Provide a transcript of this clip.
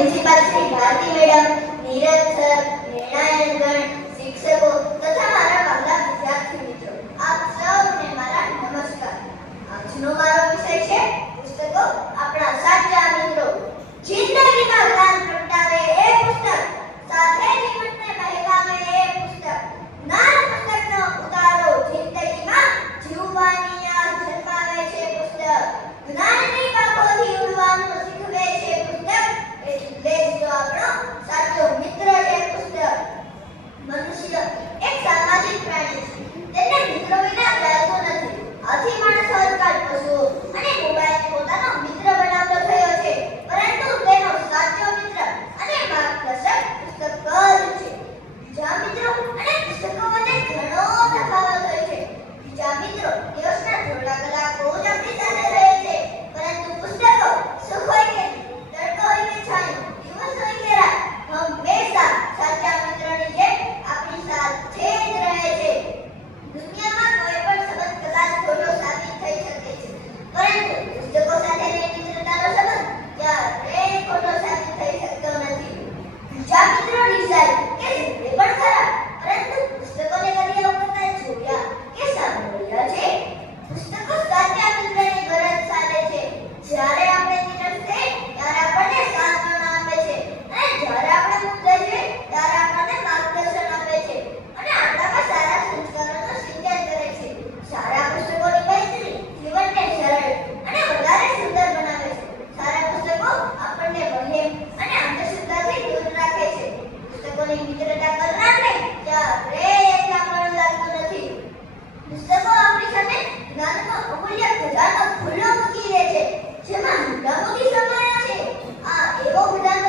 Principal Shri Bharati madam, Neeraj sir, નિર્ણાયકગણ, શિક્ષકો તથા મારા વહાલા વિદ્યાર્થી મિત્રો, આપ સૌને મારા નમસ્કાર. આજનો મારો વિષય છે પુસ્તકો આપણા સાચા મિત્રો. જિંદગીમાં જ્ઞાન પ્રગટાવે એ પુસ્તક, સાથે જીવનને મહેકાવે એ પુસ્તક. જ્ઞાન પુસ્તકનો ઉતારો જિંદગીમાં જીવવાની યાદ જન્માવે છે પુસ્તક. જ્ઞાનની પાંખોથી ઉડવાનું શીખવે છે પુસ્તક. એટલે જ તો આપણો સાચો મિત્ર છે પુસ્તક. મનુષ્ય એક સામાજિક પ્રાણી છે. તેને મિત્રો વિના ચાલતો નથી. આથી માણસ આજકાલ પશુઓ અને મોબાઈલ પોતાનો મિત્ર બનાવતો થયો છે. પરંતુ તેનો સાચો મિત્ર અને માર્ગદર્શક પુસ્તક જ છે. બીજા મિત્રો અને પુસ્તકો વચ્ચે ઘણો તફાવત હોય છે. બીજા મિત્રો દિવસના થોડા કલાકો જ આપણી સાથે રહે છે, પરંતુ પુસ્તકો સુખ હોય કે તડકો હોય કે છાંયો, દિવસ હોય કે રાત, હંમેશા સાચા મિત્રની જેમ આપણી સાથે જ રહે છે. દુનિયામાં કોઈ પણ સંબંધ કદાચ ખોટો સાબિત થઈ શકે છે, પરંતુ પુસ્તકો સાથેની મિત્રતાનો સંબંધ ક્યારેય ખોટો સાબિત થઈ શકતો નથી. બીજા મિત્રોની સારી કે જીવને પણ ખરા, પરંતુ પુસ્તકોને કદી અવગણતા જોયા કે સાંભળ્યા છે? પુસ્તકો સાચા મિત્રની ગરજ સાલે છે. જ્યારે આપણે નિરાશ થઈએ ત્યારે આપણને સાંત્વના આપે છે, અને જ્યારે આપણે મુક્ત છીએ ત્યારે આપણને માર્ગદર્શન આપે છે, અને આપણામાં સારા સંસ્કારોનું સિંચન કરે છે. સારા પુસ્તકોની મૈત્રી જીવનને સરળ અને વધારે સુંદર બનાવે છે. સારા પુસ્તકો આપણને વહેમ અને અંધશ્રદ્ધાથી દૂર રાખે છે. પુસ્તકોની મિત્રતા કરનારને ક્યારેય એકલાપણું લાગતું નથી. પુસ્તકો આપણી સામે જ્ઞાનનો અમૂલ્ય ખજાનો ખુલ્લો મૂકી દે છે, જેમાં મોટા મોટી સંભાવના છે. આ એવો ખજાનો